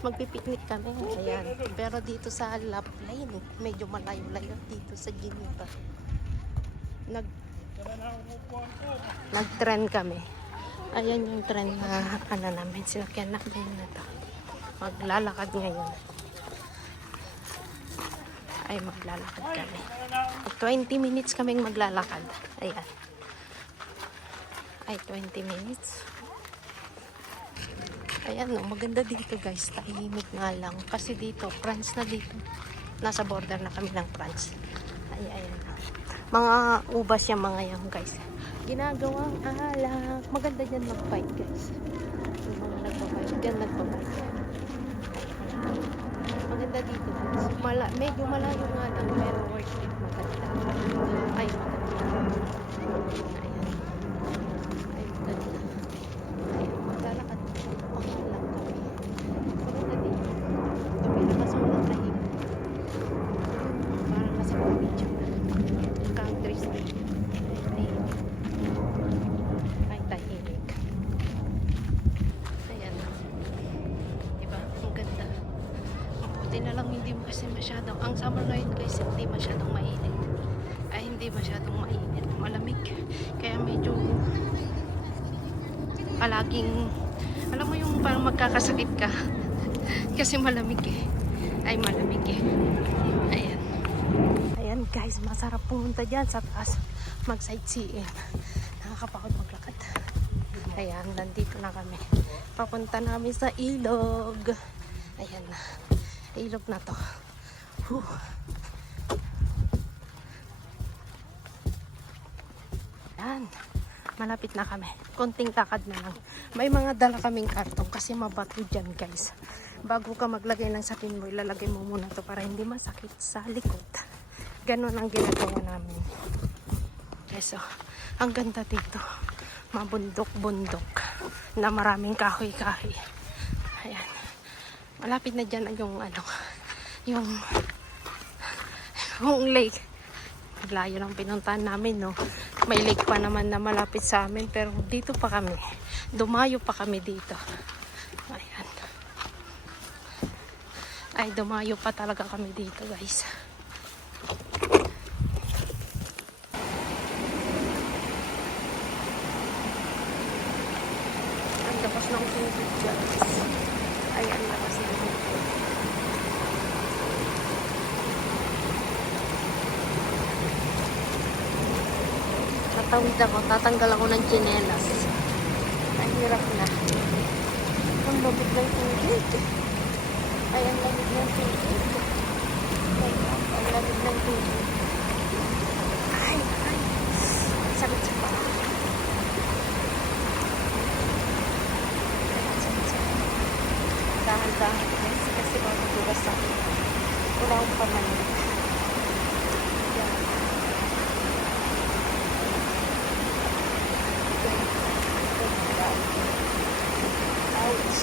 guys, magpipiknik kami. Ayan. Pero dito sa Love Lane, medyo malayo-layo dito sa Geneva. Nag-trend kami. Ayan yung trend na namin. Sinakyan namin na to. Maglalakad ngayon. Ay, maglalakad kami. 20 minutes kaming maglalakad. Ayan. Ay, 20 minutes. Ayan, no, maganda dito guys. Tahimik nga lang. Kasi dito, France na dito. Nasa border na kami ng France. Ayan. Mga ubas yung mga yan guys. Ginagawang alak. Maganda dyan mag-fight guys. Yung mga nagpa-fight. Dyan nagpa-fight. Maganda dito guys. Medyo malayo nga lang. Pero worth it. Maganda. Ay, maganda. Ayan. Ay, maganda. Ayan, maglalakad. Okay lang kami. Maganda dito. Kami na kasi walang tahimik. Parang nasa video. Countries na. Ay, tahimik. Ayan. Diba? Ang ganda. Buti na lang hindi mo kasi masyadong, ang summer ngayon guys, hindi masyadong mainit. Ay, hindi masyadong mainit. Malamig. Kaya medyo palaging, alam mo yung parang magkakasakit ka. Kasi malamig eh. Ay, malamig eh. Ayan. Ayan guys, masarap pumunta dyan sa taas. Mag-sightseeing. Nakakapagod maglakad. Ayan, nandito na kami. Papunta namin sa ilog. Ayan na. Ilog na to. Whew. Ayan. Malapit na kami. Konting lakad na lang. May mga dala kaming karton kasi mabato dyan guys. Bago ka maglagay ng sapin mo, ilalagay mo muna to para hindi masakit sa likod. Ganon ang ginagawa namin. Okay, so, ang ganda dito. Mabundok-bundok na maraming kahoy-kahoy. Ayan. Malapit na dyan yung yung lake. Layo ng pinuntahan namin, no. May lake pa naman na malapit sa amin, pero dito pa kami. Dumayo pa kami dito. Ayan. Ay, dumayo pa talaga kami dito, guys. Ang lakas ng tubig, guys. Ayan, lakas ng tubig. Tatawid ako, tatanggal ako ng tsinelas. Ang hirap na. Ang labig ng tubig. Ay, ang labig ng tubig. Ay, ang labig ng tubig. Ay, ay. Sakit sa paa. Dahan-dahan guys, kasi bago dugas ako. Wala akong pamanin. Yan. Ouch.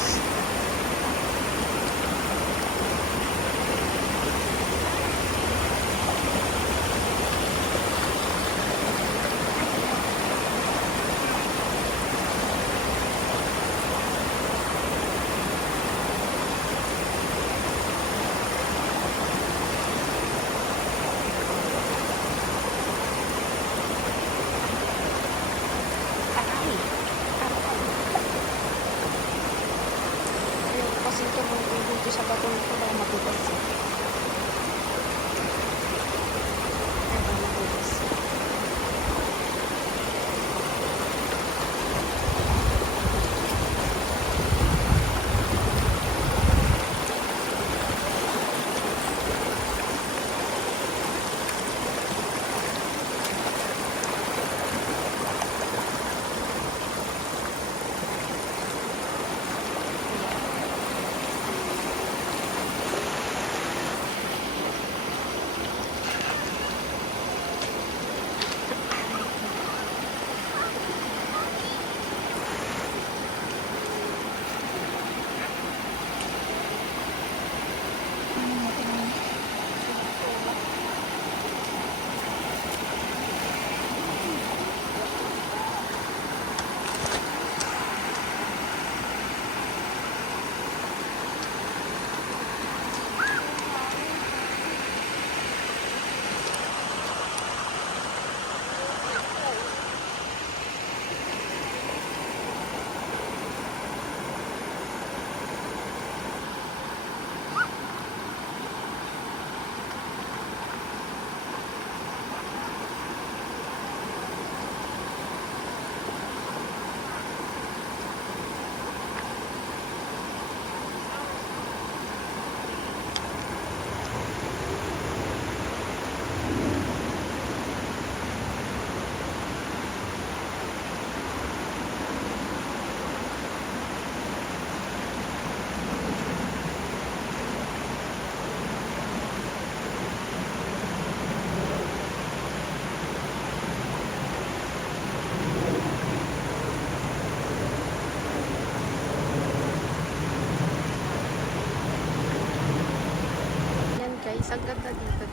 guys, ang ganda dito.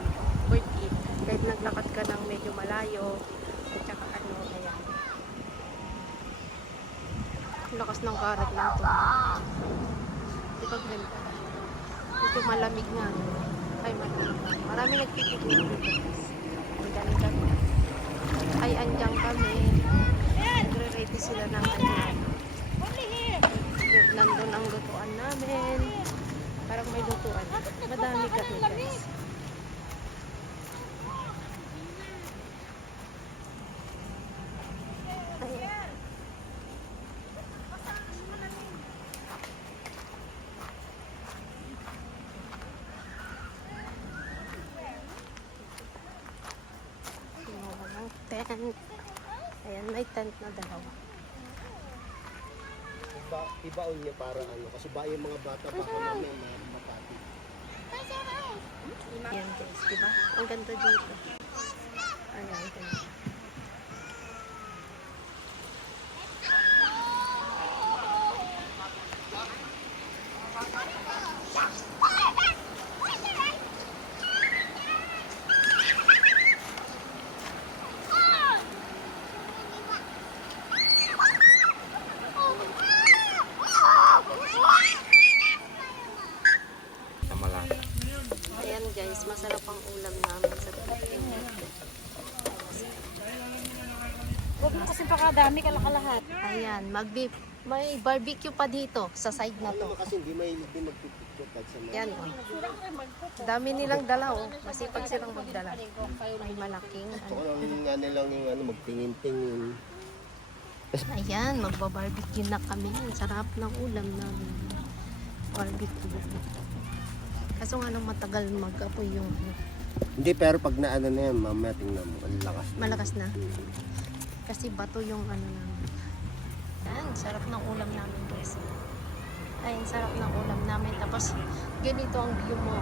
Worth it. Kahit naglakad ka ng medyo malayo. At saka ano, ayan. Lakas ng karat lang ito. Di ba ganda? Ito malamig nga. Ay, malamig. Marami nagpipigil dito guys. Ang ganda. Ay, andyan kami. Nagre-ready sila ng ayan. Nandun ang lutuan namin. Parang may lutuan. Madami kami guys. Ayan. Sinuha ng tent. Ayan, may tent na dalawa. Ibaon niya para ano, kasi ba yung mga bata pa ko namin na matati. Ayan guys, diba? Ang ganda dito. Ayan, ganda. Ayan guys, masarap ang ulam namin sa pagkain. Huwag mo kasi pakadami kalakalahat. Ayan, may barbecue pa dito sa side na to. Ano kasi hindi magpipicture kahit sa mga. Yan oh. Dami nilang dala oh. Masipag silang magdala. May malaking Ito ano. lang nga nilang yung ano, magtingin-tingin. Ayan, magbabarbecue na kami. Ang sarap ng ulam namin. Barbecue. Kaso nga nang matagal mag-apoy yung ano. Hindi, pero pag naano na yan, mamaya tingnan mo, ang lakas. Malakas na. Kasi bato yung ano namin. Ayan, sarap ng ulam namin guys. Ayan, sarap ng ulam namin. Tapos, ganito ang view mo.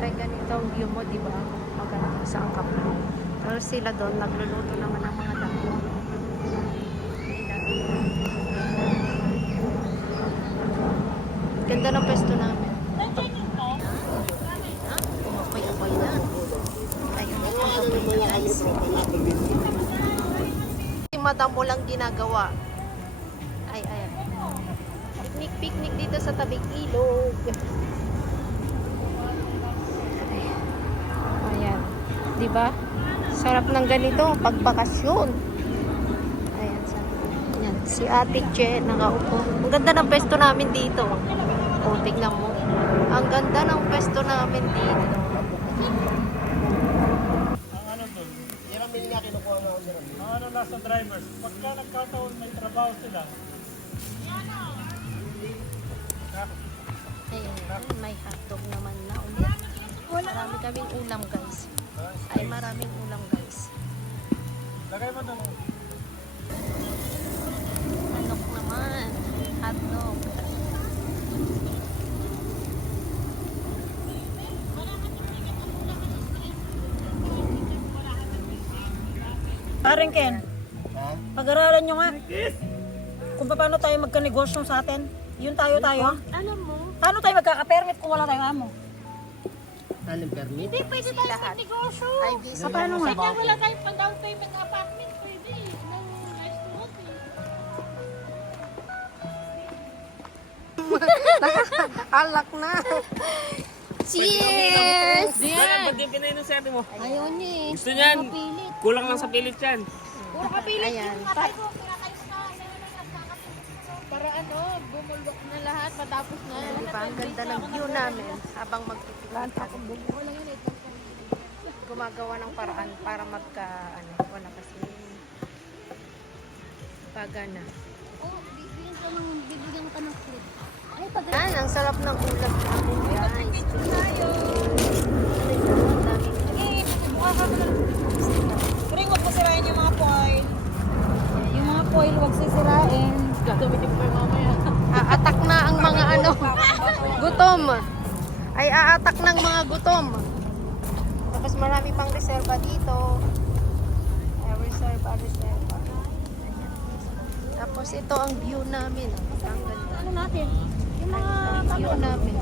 Ay, ganito ang view mo, di ba? Maganda sa angkap mo. Pero sila doon, nagluluto naman ng mga dako. Ganda ng pwesto namin. Umapoy-apoy na. Ayun, ang apoy na guys. Si madam mo lang ginagawa. Ay. Picnic dito sa tabing ilog. Ayan. Diba? Sarap ng ganito pag bakasyon. Ayan. Ayan. Si Ate Che nakaupo. Ang ganda ng pwesto namin dito. O, tignan mo. Ang ganda ng pwesto namin dito. Ang ano doon, Iramil nga kinukuha nga ako nila. ang ano nasa drivers, pagka nagkataon may trabaho sila, Ayan, may hotdog naman na ulit. Marami kaming ulam guys. Ay, maraming ulam guys. lagay mo doon. Manok naman. Hotdog. Paring Ken, Ha? pag-aralan nyo nga. Kung paano tayo magka-negosyo sa atin. Yun tayo. Alam mo, Paano tayo magkaka-permit kung wala tayong amo? Anong permit? Pwede tayo sa negosyo. Ay, busy. Paano nga? Wala tayong pang-down payment ng apartment. Pwede. Nice to Alak na. Cheers! Ba't yung pinainom sa ate mo? Ayaw niya eh. Gusto niyan. Kulang lang sa pilit yan. Puro kapilit. Ayan. Para ano, bumulok na lahat, matapos na. Diba? Ang ganda ng view namin habang magpipilihan kami. Gumagawa ng paraan para wala kasi pagana. Bibigyan ka ng fruit. Yan, ang sarap ng ulam namin guys. Ring, huwag mo sirain yung mga foil. Yung mga foil, huwag sisirain. Gagamitin ko yung mamaya. Aatak na ang mga gutom. Ay aatak ng mga gutom. Tapos marami pang reserva dito. Reserva. Ayan. Tapos ito ang view namin. Ang ganda. Ano natin? Yung mga View namin.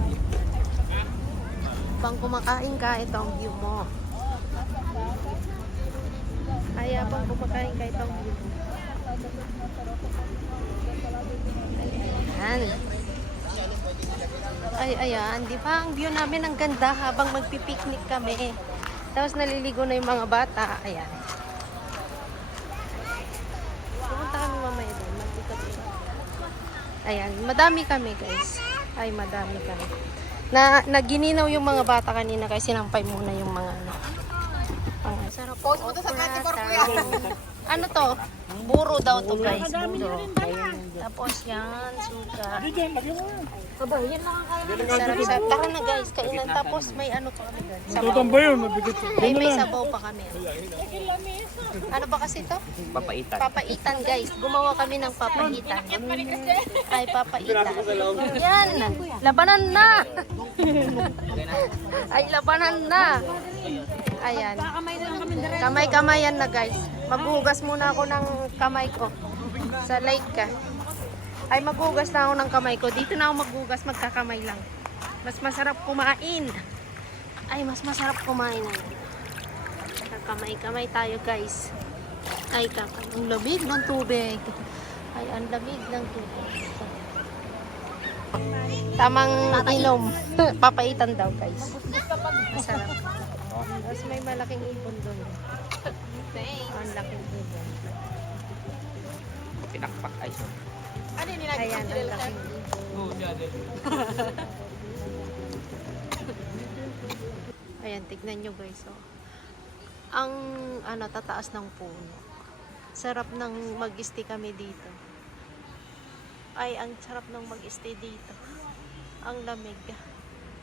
Habang kumakain ka, ito ang view mo. Ay, habang kumakain ka, ito ang view mo. Ayan. Ay, ayan. Di ba? Ang view namin ang ganda habang magpipiknik kami. Tapos naliligo na yung mga bata. Ayan. Pupunta kami mamaya doon. Ayan. Madami kami, guys. Ay, madami kami. Nagininaw yung mga bata kanina kasi sinampay muna yung mga ano. Sarap po. Ano to? Buro daw to, guys. Buro. Tapos yan, suka. Aba, yan lang ang kaya. Sarap-sarap. Tara na, guys. Kainan. Tapos may ano pa kami doon. Tutong ba yun? Mabigat yun. Ay, may sabaw pa kami. Ano ba kasi to? Papaitan. Papaitan, guys. Gumawa kami ng papaitan. Ay, papaitan. Yan. Labanan na. Ay, labanan na. Ayan. Kamay-kamayan na, guys. Maghugas muna ako ng kamay ko. Sa lake ka. Ay, maghugas na ako ng kamay ko. Dito na ako maghugas. Magkakamay lang. Mas masarap kumain. Ay, mas masarap kumain. Kamay-kamay tayo, guys. Ay, ang lamig ng tubig. Ay, ang lamig ng tubig. Tamang inom. Papaitan daw, guys. Masarap. Tapos may malaking ibon doon. Ang laking ibon. Pinakpak ay so. Ayan, ang laking ibon. Ayan, tignan nyo, guys. Oh. Ang tataas ng puno. Sarap ng mag-stay kami dito. Ay, ang sarap ng mag-stay dito. Ang lamig.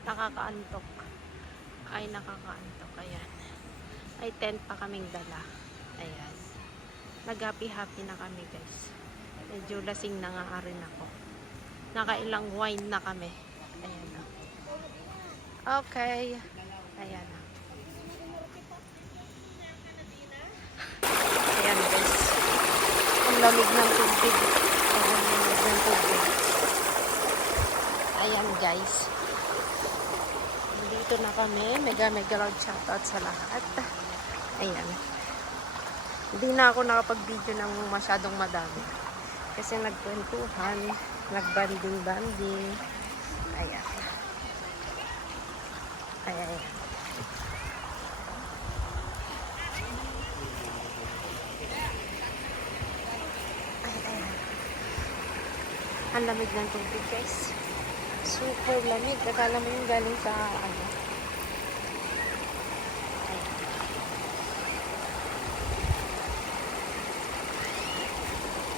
Nakakaantok. Ay, nakakaantok. Ayan. Ay, tent pa kaming dala. Ayan. Nag-happy-happy na kami, guys. Medyo lasing na nga rin ako. Nakailang wine na kami. Ayan na. Okay. Ayan na. Ayan, guys. Ang lamig ng tubig. Ang lamig ng tubig. Ayan, guys. Dito na kami. Mega loud shoutout sa lahat. Ayan. Hindi na ako nakapag-video ng masyadong madami. Kasi nagkwentuhan. Nagbanding-banding. Ayan. Ayan. Ang lamig ng tubig, guys. Super lamig. Akala mo yung galing sa ano. Ayan.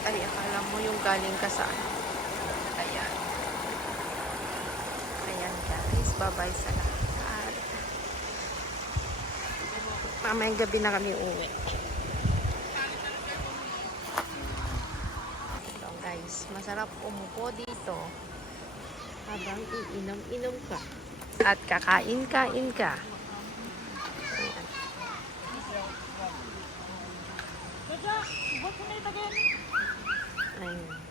Ay, akala mo yung galing ka sa ano. Ayan. Ayan, guys. Bye-bye sa lahat. Mamayang gabi na kami uwi. Guys, masarap umupo dito habang iinom-inom ka at kakain-kain ka. Ayan. Ayan.